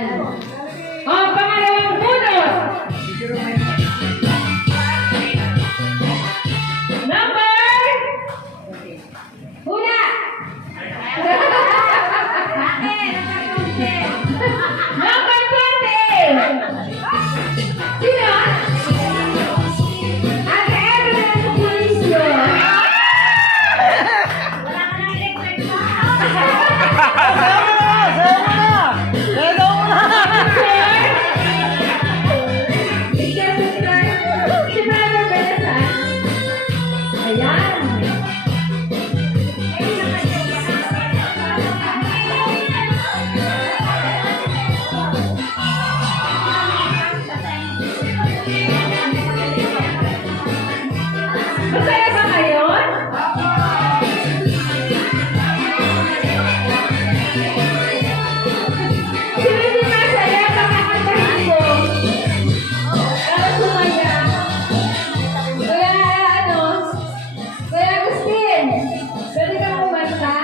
Pangalawang bunot. Una. Number 20. Sino? Ate Evelyn Pulisio. Masaya ba ngayon? Sino hindi masaya? Kakakantahin ko. Para sumaya. Kuya Agustin, pwede kang kumanta?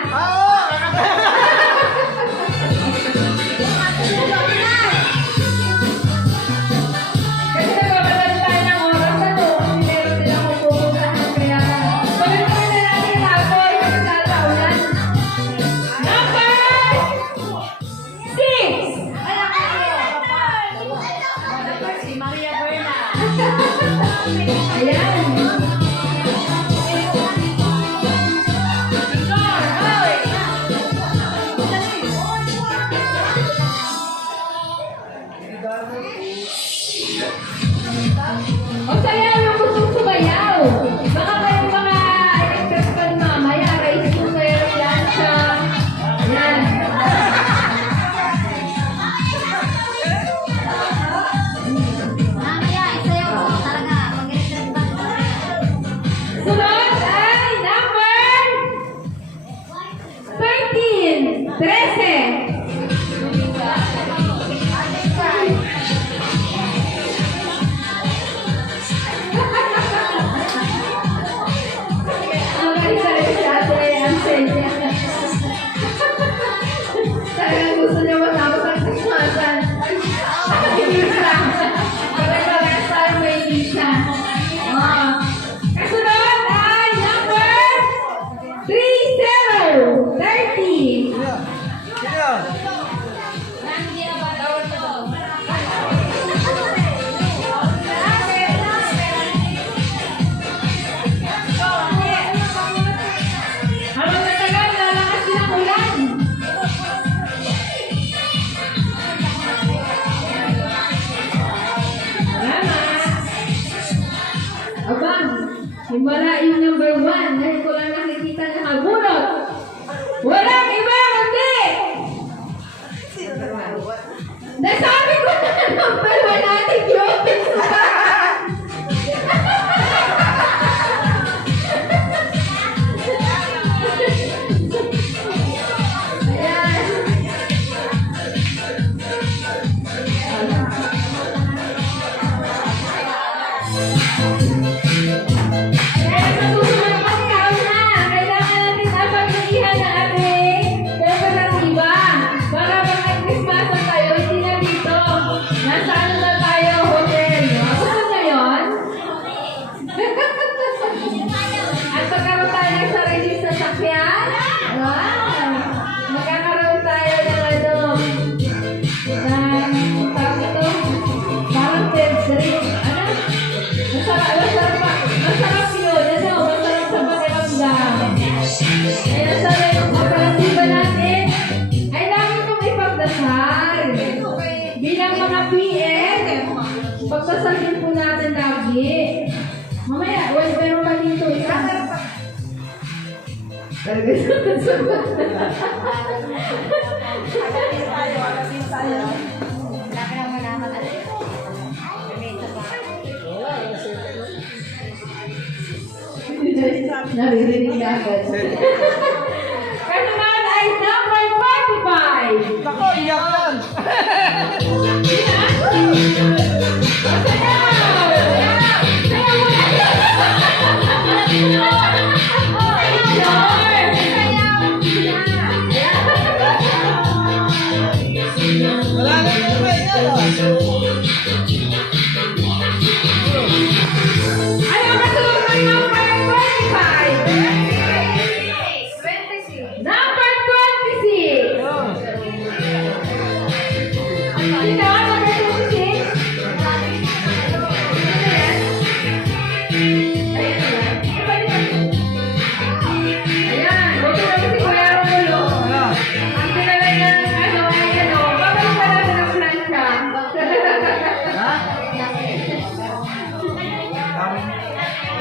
Kasi nagbabalan tayo ng oras na to. Kasi meron din akong pupuntahan. Kaya pagkakaroon na natin hapon kasi tataulan. Number 6! Si Maria Buena. Ayan. O saya yung gustong sumayaw. Baka kayong mga electric fan mamaya, rice cooker, plancha. Yan. Mamaya, isayaw mo talaga. Mag-electric band. Sunod ay number 13. Talagang gusto niya matapos ang Christmasan. Lisa. Kaya tayo may Lisa. Kasunod ay number 30. Habang matagal, lalakas din ang ulan. Salamat. Abang, himala yung number 1. Dahil ko lang nakikita na nakabunot. Walang iba, hindi! Nasabi ko na number 1 natin yun. Kaya sa susunod pang taon na, kailangan natin napag-ihan ng ating kooperatiba. Para pag nag-Christmasan tayo, hindi na dito. Nasa ano na tayo, hotel. Gusto nyo yun? At magkaroon tayo ng sariling sasakyan. Wow! Magkakaroon tayo ng tawag ito, parang drink. Masarap yun. Masarap sa pakiramdam. Kaya sana yung kooperatiba natin ay lagi itong ipagdasal. Bilang mga PM, pagdasalin po natin lagi. Mamaya, meron pa dito. Naririnig na agad. Kasunod ay number 45. Ako, iyak yan! Sayaw! Wala na yung kamay niya. Ano ang kasunod ng number 25? 26. Number 26. Sino? Number 26? Ayan, buti na si Kuya Rolo. Ang pinalay ng ano ay ano, babalik pa natin ang plancha.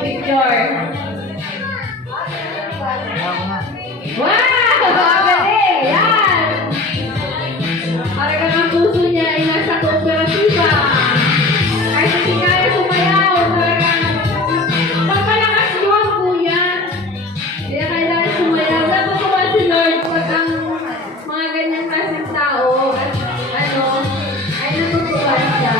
Picture. Wow! Magaling! Yan! Parang ang puso niya ay nasa kooperatiba. Kahit hindi kaya sumayaw, talagang pagpalakas yun, kuya. Kaya kailangan sumayaw. Natutuwa si Lord pag ang mga ganyan klaseng tao at ano, ay natutuwa siya.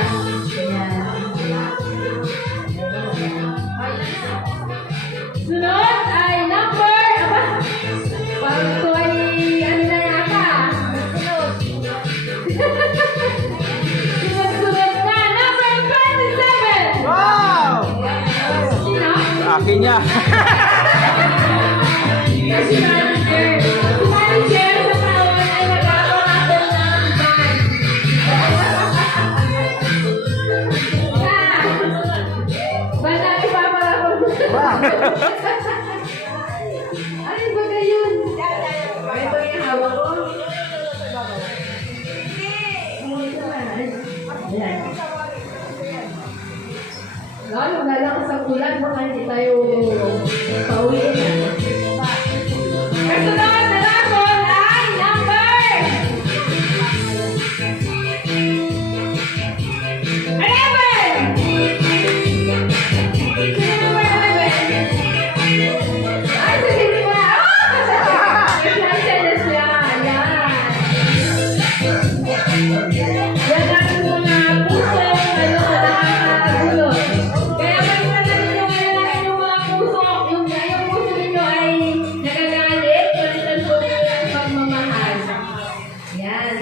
Sunod ay number, parang ito ay ano na yata. Sunod na, number 27. Wow! Sino? Akin niya. Kasi manager. Si manager sa taon ay nagkakaroon ng band. Band natin paparapos. Ano ba yun? Ito yung hawak ko. Ayan. Lalo lalakas ang ulan, baka hindi tayo pauwiin na. Kasunod na raffle ay number 11! Sino number 11? Ay, sabihin mo na! Nasya na siya. Ayan. Yan ang mga puso, ano, nakakagulo. Kaya palitan na ninyo ngayon yung mga puso, yung puso ninyo ay nagagalit, palitan po ninyo yung pagmamahal. Yan.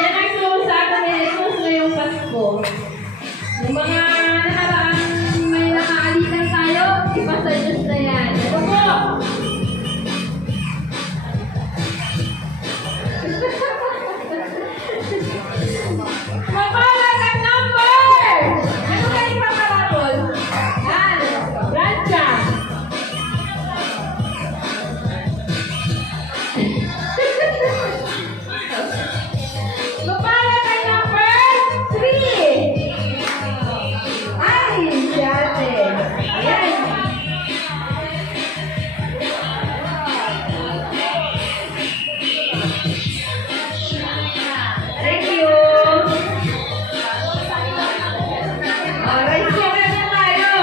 Yan ang suusapan ni Jesus ngayong Pasko. Yung mga nakaraang may nakaalitan tayo, iba sa Diyos na yan. Ito po! Mapalat ang number! Ano kayo paparapol? Yan, plancha. Mapalat ang number 3. Ay, si ate. Ayan. Thank you. Alright, siya na tayo.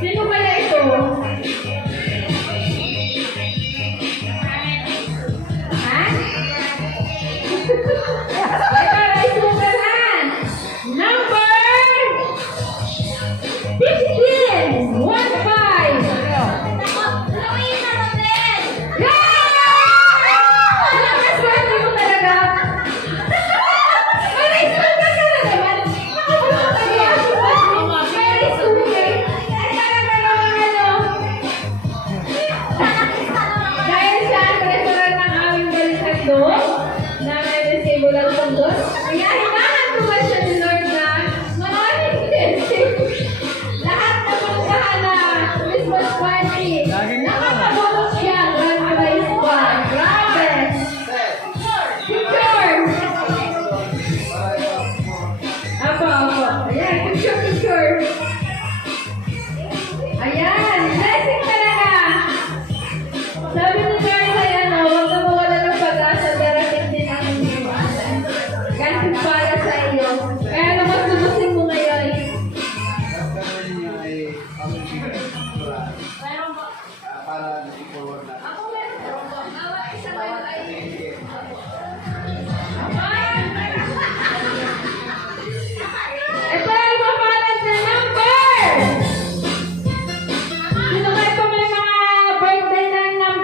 Sino kaya ito? Ha? Ito ay Superman. Number 15. 1-5. Dahil siya ang treasurer ng aming balitakdo na may resibo lang sa Diyos, kaya hinahan tuwa siya ni Lord na maraming blessing. Lahat na puntahan na Christmas party, nakakabulok siya. Grabe ba yung squad? Grabe! Picture! Apo. Ayan, picture. Ayan, blessing talaga. Sabi ni Charles ay ano, huwag na mawala ng pag-asa, darating din ang ganti para sa iyo. Kaya naman lumusin mo ngayon. Para i-forward na. Ito ay mapalat na number! Sino kayo pa may mga birthday ng number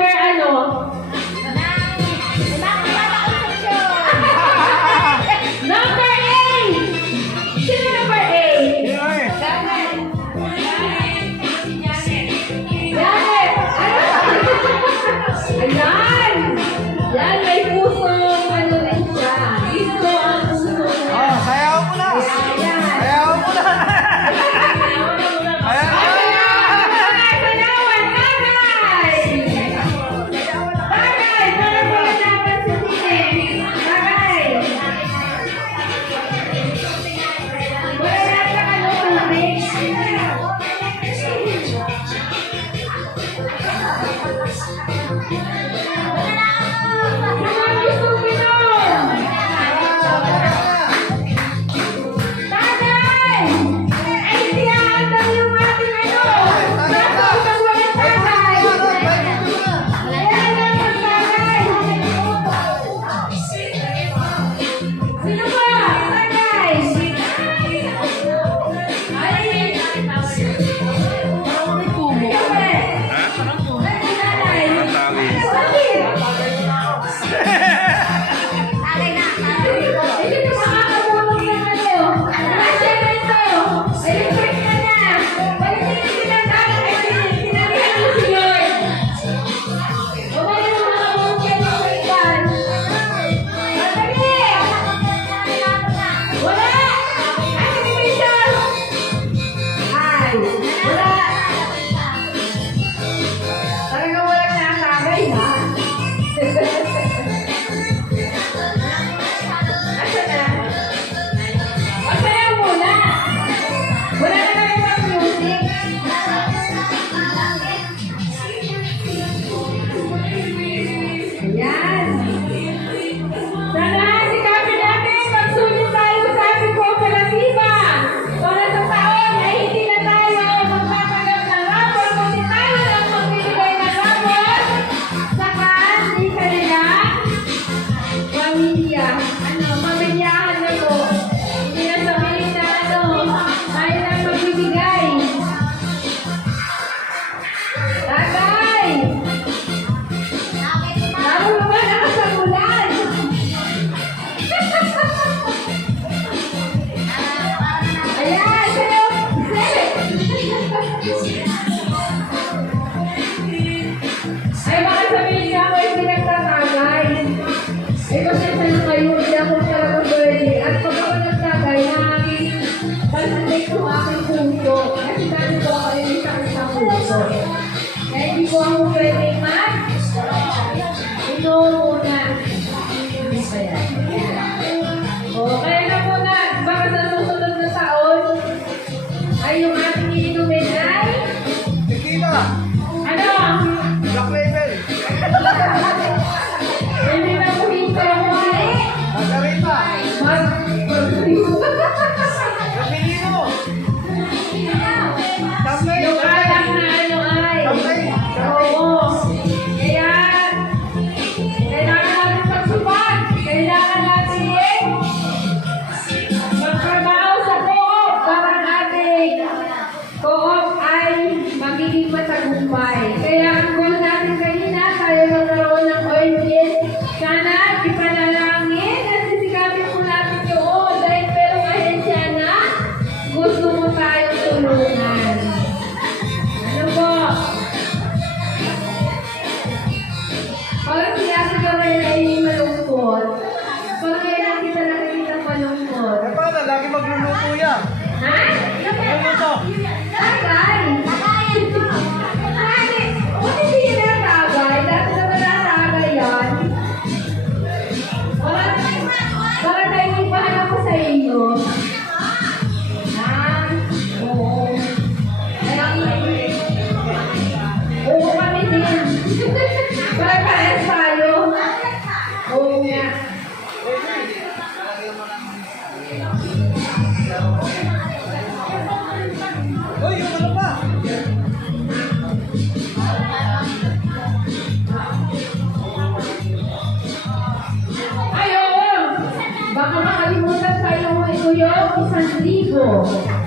po.